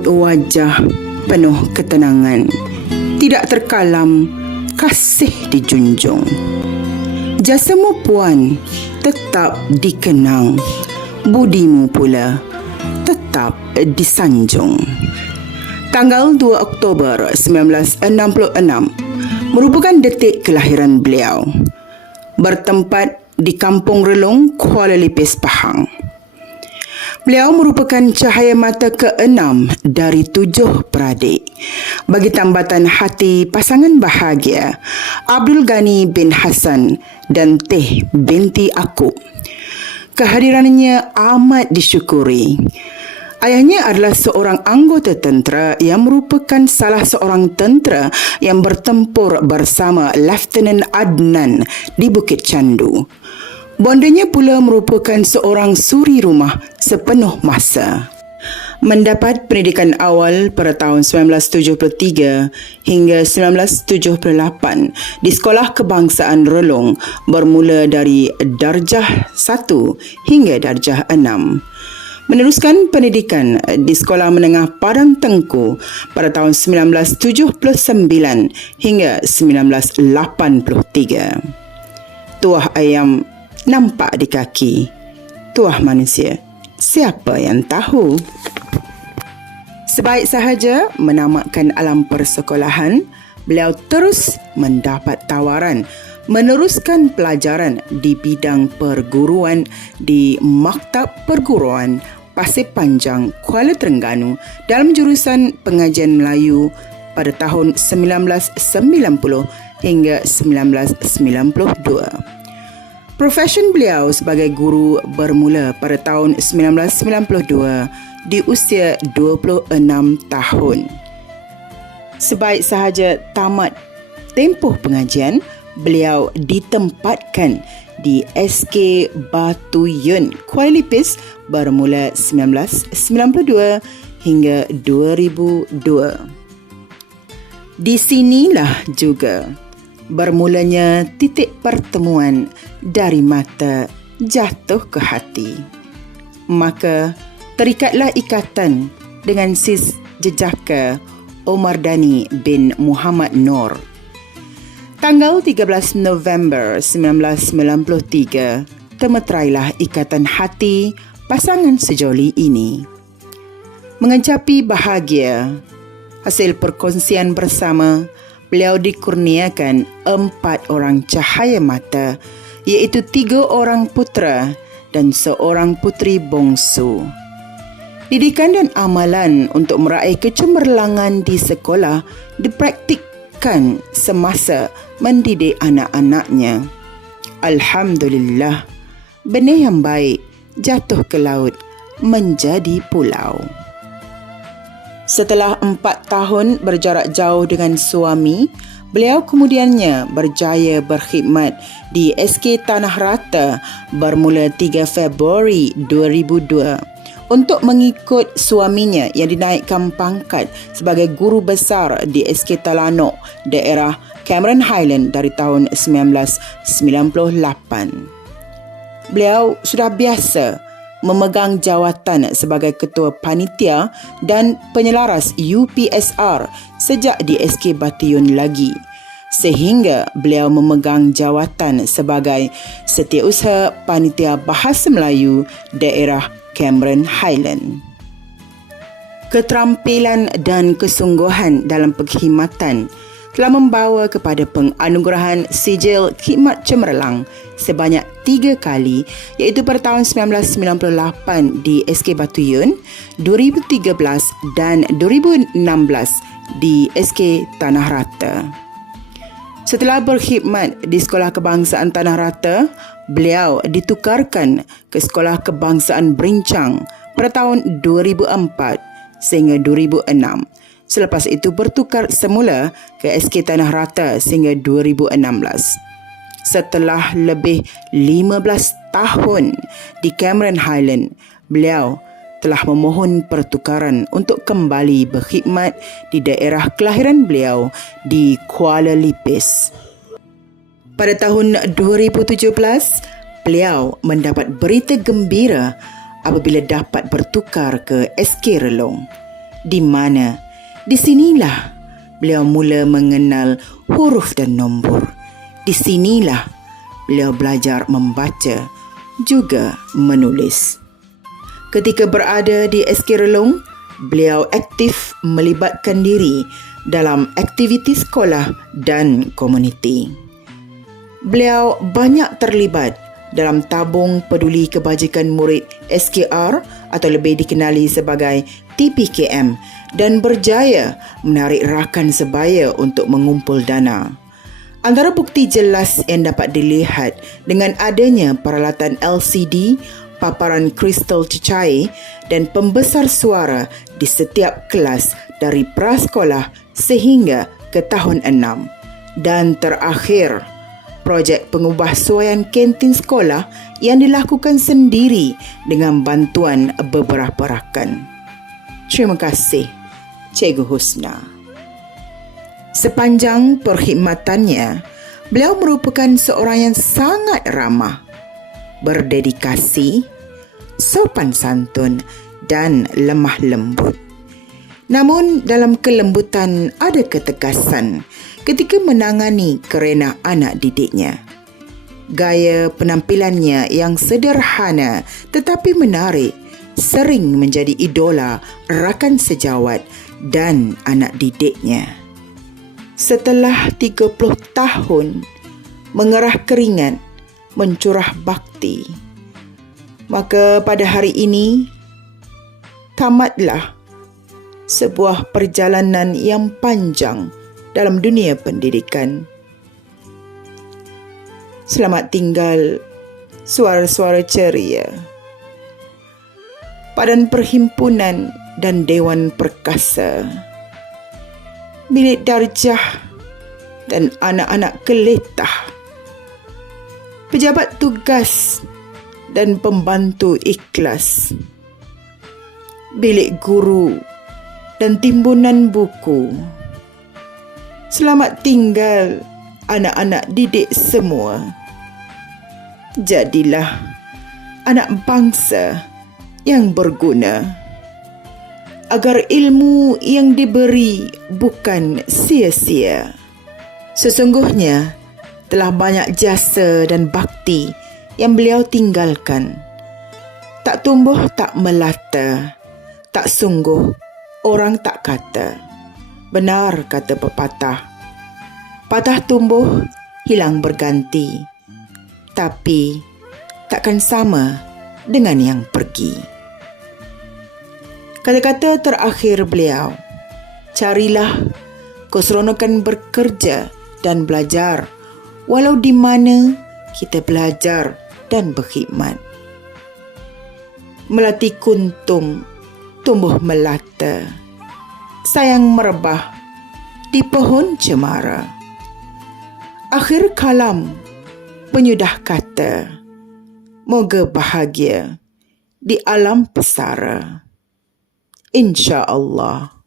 raut wajah penuh ketenangan, tidak terkalam, kasih dijunjung. Jasamu puan tetap dikenang, budimu pula tetap disanjung. Tanggal 2 Oktober 1966 merupakan detik kelahiran beliau, bertempat di Kampung Relong, Kuala Lipis, Pahang. Beliau merupakan cahaya mata ke-6 dari 7 beradik bagi tambatan hati pasangan bahagia Abdul Ghani bin Hassan dan Teh binti Akub. Kehadirannya amat disyukuri. Ayahnya adalah seorang anggota tentera yang merupakan salah seorang tentera yang bertempur bersama Lieutenant Adnan di Bukit Candu. Bondanya pula merupakan seorang suri rumah sepenuh masa. Mendapat pendidikan awal pada tahun 1973 hingga 1978 di Sekolah Kebangsaan Relong bermula dari darjah 1 hingga darjah 6. Meneruskan pendidikan di Sekolah Menengah Padang Tengku pada tahun 1979 hingga 1983. Tuah ayam nampak di kaki, tuah manusia, siapa yang tahu? Sebaik sahaja menamatkan alam persekolahan, beliau terus mendapat tawaran meneruskan pelajaran di bidang perguruan di Maktab Perguruan Pasir Panjang, Kuala Terengganu dalam jurusan pengajian Melayu pada tahun 1990 hingga 1992. Profesion beliau sebagai guru bermula pada tahun 1992 di usia 26 tahun. Sebaik sahaja tamat tempoh pengajian, beliau ditempatkan di SK Batu Yun, Kuala Lipis bermula 1992 hingga 2002. Di sinilah juga bermulanya titik pertemuan dari mata jatuh ke hati. Maka terikatlah ikatan dengan sis jejaka Omar Dhani bin Muhammad Noor. Tanggal 13 November 1993 temeterailah ikatan hati pasangan sejoli ini. Mengecapi bahagia hasil perkongsian bersama, beliau dikurniakan 4 orang cahaya mata, iaitu 3 orang putera dan seorang puteri bongsu. Didikan dan amalan untuk meraih kecemerlangan di sekolah dipraktikkan semasa mendidik anak-anaknya. Alhamdulillah, benih yang baik jatuh ke laut menjadi pulau. Setelah 4 tahun berjarak jauh dengan suami, beliau kemudiannya berjaya berkhidmat di SK Tanah Rata bermula 3 Februari 2002 untuk mengikut suaminya yang dinaikkan pangkat sebagai guru besar di SK Talanok, daerah Cameron Highland dari tahun 1998. Beliau sudah biasa memegang jawatan sebagai ketua panitia dan penyelaras UPSR sejak di SK Batiyun lagi, sehingga beliau memegang jawatan sebagai setiausaha panitia bahasa Melayu daerah Cameron Highland. Keterampilan dan kesungguhan dalam perkhidmatan telah membawa kepada penganugerahan sijil khidmat cemerlang sebanyak 3 kali, iaitu pada tahun 1998 di SK Batuyun, 2013 dan 2016 di SK Tanah Rata. Setelah berkhidmat di Sekolah Kebangsaan Tanah Rata, beliau ditukarkan ke Sekolah Kebangsaan Berincang pada tahun 2004 sehingga 2006. Selepas itu bertukar semula ke SK Tanah Rata sehingga 2016. Setelah lebih 15 tahun di Cameron Highland, beliau telah memohon pertukaran untuk kembali berkhidmat di daerah kelahiran beliau di Kuala Lipis. Pada tahun 2017, beliau mendapat berita gembira apabila dapat bertukar ke SK Relong. di mana di sinilah beliau mula mengenal huruf dan nombor. Di sinilah beliau belajar membaca juga menulis. Ketika berada di SK Relong, beliau aktif melibatkan diri dalam aktiviti sekolah dan komuniti. Beliau banyak terlibat dalam tabung peduli kebajikan murid SKR atau lebih dikenali sebagai TPKM dan berjaya menarik rakan sebaya untuk mengumpul dana. Antara bukti jelas yang dapat dilihat dengan adanya peralatan LCD, paparan kristal cecair dan pembesar suara di setiap kelas dari prasekolah sehingga ke tahun 6. Dan terakhir, projek pengubahsuaian kantin sekolah yang dilakukan sendiri dengan bantuan beberapa rakan. Terima kasih, Cikgu Husna. Sepanjang perkhidmatannya, beliau merupakan seorang yang sangat ramah, berdedikasi, sopan santun dan lemah lembut. Namun dalam kelembutan ada ketegasan ketika menangani kerana anak didiknya. Gaya penampilannya yang sederhana tetapi menarik sering menjadi idola rakan sejawat dan anak didiknya. Setelah 30 tahun mengerah keringat, mencurah bakti, maka pada hari ini tamatlah sebuah perjalanan yang panjang dalam dunia pendidikan. Selamat tinggal suara-suara ceria, Padan Perhimpunan dan Dewan Perkasa, Bilik Darjah dan anak-anak keletah, pejabat tugas dan pembantu ikhlas, bilik guru dan timbunan buku. Selamat tinggal anak-anak didik semua. Jadilah anak bangsa yang berguna, agar ilmu yang diberi bukan sia-sia. Sesungguhnya telah banyak jasa dan bakti yang beliau tinggalkan. Tak tumbuh tak melata, tak sungguh orang tak kata. Benar kata pepatah, patah tumbuh hilang berganti, tapi takkan sama dengan yang pergi. Kata-kata terakhir beliau, carilah keseronokan bekerja dan belajar, walau di mana kita belajar dan berkhidmat. Melati kuntum, tumbuh melata, sayang merebah di pohon cemara. Akhir kalam, penyudah kata, moga bahagia di alam pesara. InsyaAllah.